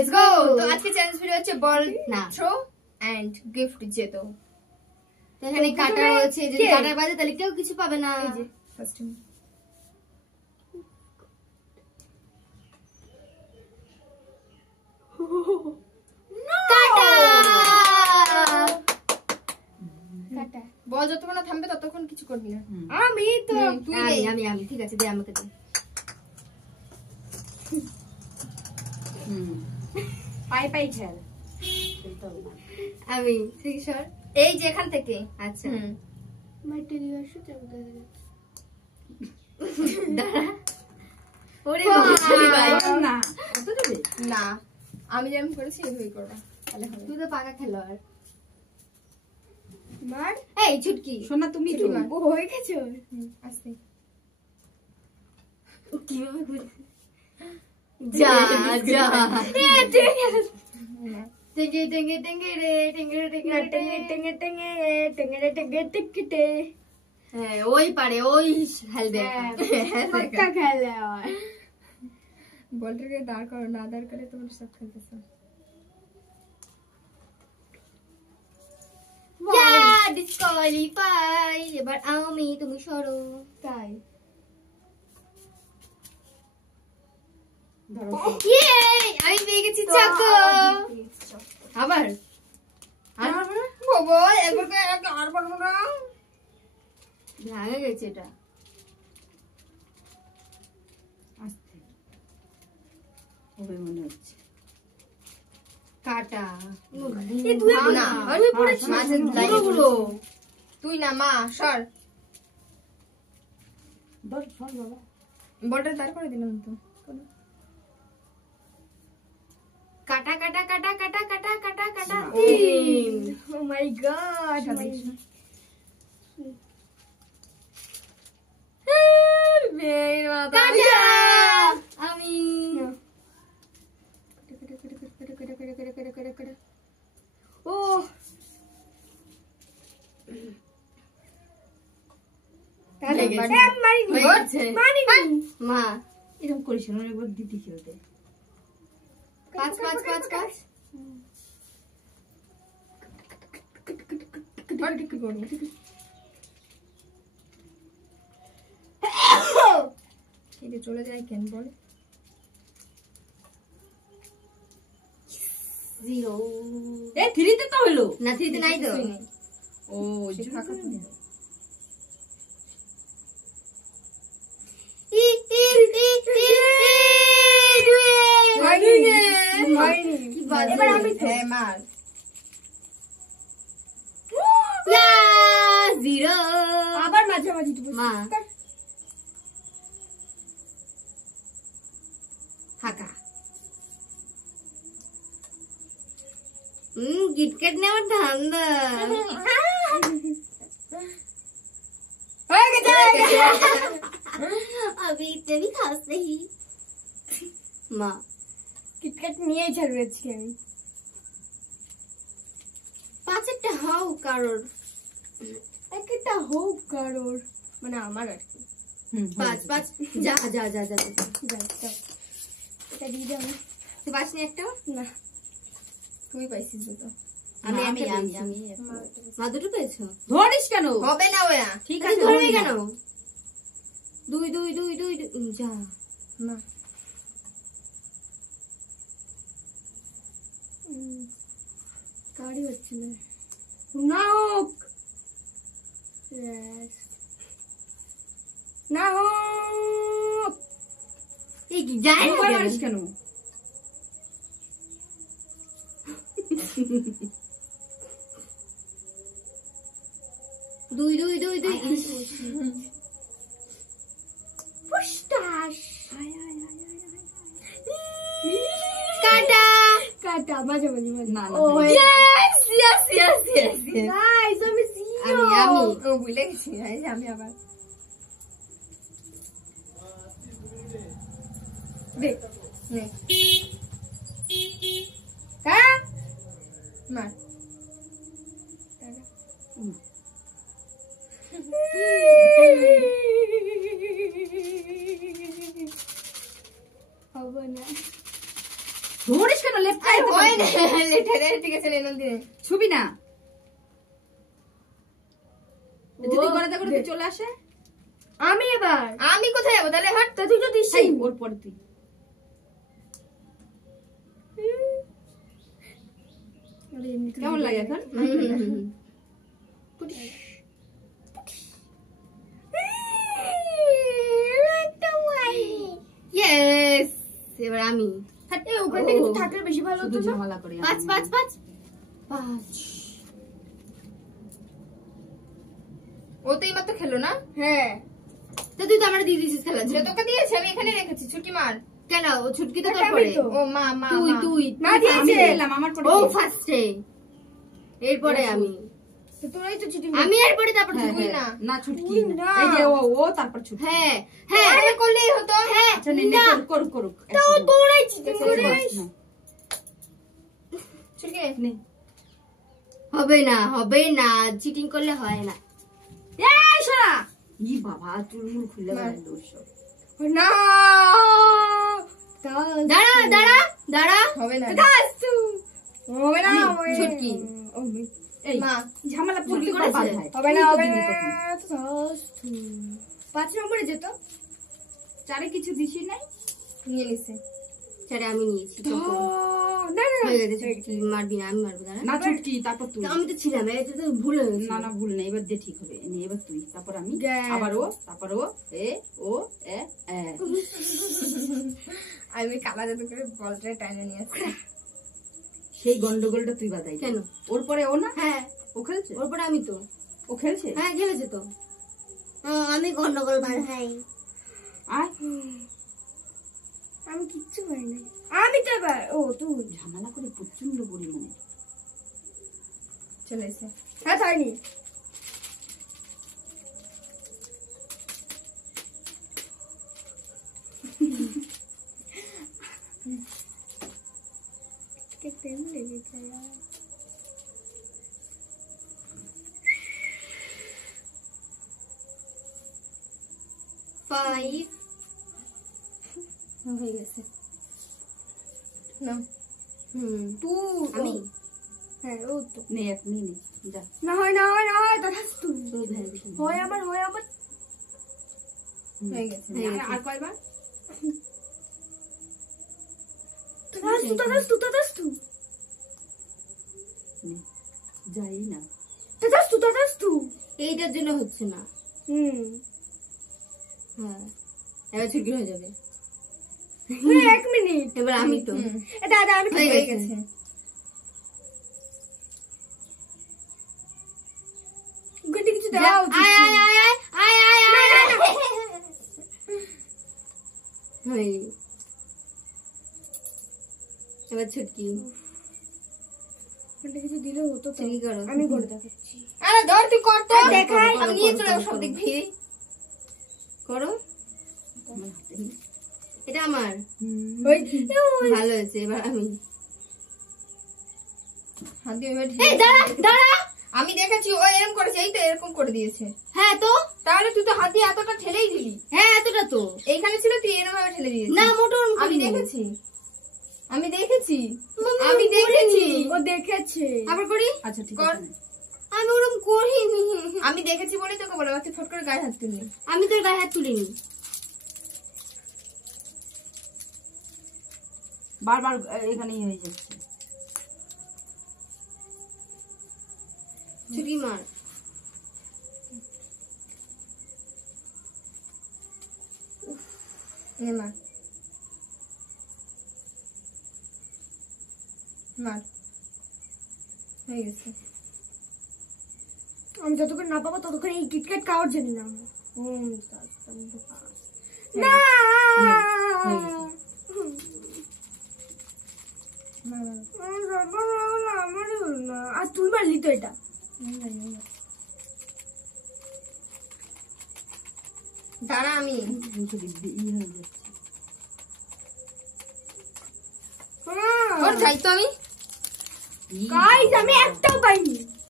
Let's go. তো আজকে challenge video হচ্ছে বল না থ্রো এন্ড গিফট জেতো। তো এখানে কাটা রয়েছে, যদি কাটার বাজে তাহলে কেউ কিছু পাবে না। এই যে ফার্স্ট টাইম কাটা বল যতক্ষণ না থামবে ততক্ষণ কিছু করবি না। আমি তো তুই আমি ঠিক আছে, দে আমাকে দে। পাই পাই খেল আমি ঠিক সর। এই যে এখান থেকে আচ্ছা ম্যাটেরিয়াল শুতে দাঁড়া। ওরে বাহ! বাবা ভাই, না কত দেবে না আমি যেমন করেছি এইভাবেই করবা তাহলে হবে। তুই তো পাকা খেলোয়াড়। মার এই ছুটকি, সোনা তুমি তো মার। ও হয়ে গেছে। আস্তে কিভাবে ঘুরে যা যা টেঙ্গে টেঙ্গে টেঙ্গে রে টেঙ্গে টেঙ্গে টেঙ্গে টেঙ্গে টেঙ্গে টেঙ্গে টেঙ্গে টিকটে হ্যাঁ ওই পারে, ওই খেলবে। পাক্কা খেলে আর বলটাকে দাঁড় করো, না দাঁড় করে তোমার সব খেলতেছো। ডিসকোয়ালিফাই। এবার আমি, তুমি সরো। তাই ধরো Yay! আমি পেয়ে গেছি চাকু। আবার বাবা একবার করে আর পারবো না। ভাঙে গেছে এটা। আস্তে হবে মনে হচ্ছে কাটা। এই তুই না, তুই তুই পড়েছিস। মাঝে পুরো পুরো। তুই না মা সর। ধর ফোন বাবা বলটা দাঁড় করে দিলাম তো। কাটা কাটা কাটা কাটা কাটা কাটা কাটা। তিন ও মাই গড কাটা। আমি ও হয়ে গেছে। মারিনি হয়ে গেছে। মা এরকম করিস না একবার দিদি খেলতে পাঁচ পাঁচ পাঁচ পাঁচ। আর কি করবো? এই যে চলে যায় কেন বল? জিরো। এ থ্রিতে তো হলো না থ্রিতে নাই তো। কিছুই নেই। ও সে ফাঁকা তো। ই ই ই ই দুই। হয়নি রে, হয়নি। কি বাজে। এবার আমি তো। হ্যাঁ মার। ইয়া জিরো। আবার মাঝামাঝি তো মা ফাঁকা। কিটক্যাট নেওয়ার ধান্দা। হয়ে গেছে। अभी तेरी खास नहीं মা কিটক্যাট নিয়েই ছাড়বে আজকে আমি পাঁচটা হাও কারোর। একটা হোক কারোর মানে আমার আর কি পাঁচ পাঁচ। যা যা যা যা যা। যাই যাও এটা দিয়ে দাও তুই পাসনি একটা? না তুই পাইছিস তো। আমি আমাকে আমি আমি দিয়েছি। আমি মা দুটো পেয়েছো? ধরিস কেন হবে না ওয়া। ঠিক আরে আছে ধরবি ধরবি কেন? কেন দুই দুই দুই দুই যা। না কারি হচ্ছে না না হোক না হোক এই কি যায় না মোবাইল কেন? মারিস কেন দুই দুই দুই দুই। পুষ্টাস কাটা। কাটা মাঝে মাঝে মাঝে না, না, ও না। yes yes yes yes yes। Guys আমি জিরো আমি ও ভুলে গেছি। এই যে আমি আবার দেখ নে হ্যাঁ মার। হবে না ধরিস কেন লেফট আরে হয় না লেটারে ঠিক আছে নেন দিয়ে ছবি না যদি গড়াতে করে চলে আসে আমি এবার আমি কোথায় যাবো তাহলে হাট তা তুই তো দিস সেই ওর পরে তুই কেমন লাগে এখন ইয়েস এবার আমি এই ওখান থেকে একটু থাকলে বেশি ভালো হতো শুধু না ঝামেলা করি 5 5 5 5 ও তো এইমাত্র খেলো না হ্যাঁ তো তুই তো আমার দিয়ে দিছিস খেলা ছিল তোকে দিয়েছি আমি এখানে রেখেছি ছুটি মার কেন ও ছুটকি তো তোর পরে তো। ও মা মা তুই মা। তুই না দিয়েছে। আমি এলাম আমার পরে ও দিয়েছে। ফার্স্টে এরপরে আমি তো তোরাই তো চিঠি আমি এরপরে তারপর হ্যাঁ, তুই হ্যাঁ। না না ছুটকি তুই না। না। এই যে ও তারপর ছুটকি হ্যাঁ হ্যাঁ আরে করলেই হতো হ্যাঁ আচ্ছা নে করুক করুক তো তোরাই চিঠি ঠিক করে আছে। না, ছুটকি নে। হবে না চিটিং করলে হয় না এই শোনা ই বাবা চুলমুল খুলে গেল দোষ না দাঁড়া দাঁড়া দাঁড়া হবে না হবে না আমি, হবে। ছুটকি। এই মা ঝামেলা ছুটকি করতে করে করেছে? বাধায় হবে না তুই তো হবে দিবি না তখন। 5 নম্বরে যেত চারে কিছু দিছি নাই নিয়ে নিছে স্যার আমি নিয়েছি না না হয়ে গেছে ছুটকি মারবি না আমি মারবো দাঁড়া না ছুটকি তারপর তুই তো আমি তো ছিলাম এটা তো ভুল হয়ে গেছে না না ভুল নেই এবার দিয়ে ঠিক হবে নে এবার তুই তারপর আমি গ্যাস। আবার ও তারপর ও এ ও এ এ আমি কালা জাদু করে বলটা টাইনে নিয়ে আসছি সেই গন্ডগোলটা তুই বাদাই কেন? ওর পরে ও না হ্যাঁ ও খেলছে ওর পরে আমি তো ও খেলছে হ্যাঁ খেলেছে তো আমি গন্ডগোল বাঁধাই আয় আমি কিচ্ছু পাই না আমি তো এবার ও তুই ঝামেলা করে প্রচন্ড পরিমাণে চলে এসে হ্যাঁ হয়নি প্রেম লেগেছে ফাইভ হয়ে গেছে না তুই আমি হ্যাঁ ও তো নে এক নিয়ে নে যা না হয় না হয় না হয় দাদা তুই তুই ভেবে হয় আমার হয়ে গেছে আর কয়বার দাদাস্তু নে যাই না দাদাস্তু এইটার জন্য হচ্ছে না হ্যাঁ এবার ছুটি হয়ে যাবে 1 মিনিট এবার আমি তো দাদা আমি হয়ে হয়ে গেছে গেছে ওখানে কিছু দেওয়া উচিত আয় আয় আয় আয় আয় আয় আয় হয়ে এবার ছুটকি ওখানে কিছু দিলে হতো তো ছুটকি করো আমি করে দেখাচ্ছি আরে ধর তুই কর তো দেখাই। আমি নিয়ে চলে যাবো সব দেখবি করো আমার হাতে নে। এটা আমার ওই ভালো হয়েছে এবার আমি হাত দিয়ে এবার এই দাঁড়া দাঁড়া আমি দেখেছি ও এরকম করেছে এই তো এরকম করে দিয়েছে হ্যাঁ তো তাহলে তুই তো হাত দিয়ে এতটা ঠেলেই দিলি হ্যাঁ এতটা তো এইখানে ছিল তুই এরকম ভাবে ঠেলে দিয়েছিস না মোটর আমি দেখেছি আমি দেখেছি আমি দেখেছি ও দেখেছে আবার করি আচ্ছা ঠিক কর। আছে আমি ওরকম করিনি আমি দেখেছি বলেই তোকে বলে তুই ফট করে গায়ে হাত তুললি আমি তোর গায়ে হাত তুলিনি বারবার এখানেই হয়ে যাচ্ছে ছুটি মার মার মার হয়ে গেছে আমি যতক্ষণ না পাবো ততক্ষণ এই কিটক্যাট খাওয়ার জন্য না না, হয়ে গেছে। আর তুই মারলি তো এটা দাঁড়া আমি হয়ে যাচ্ছে ওর চাই তো আমি গাইস আমি একটাও পাইনি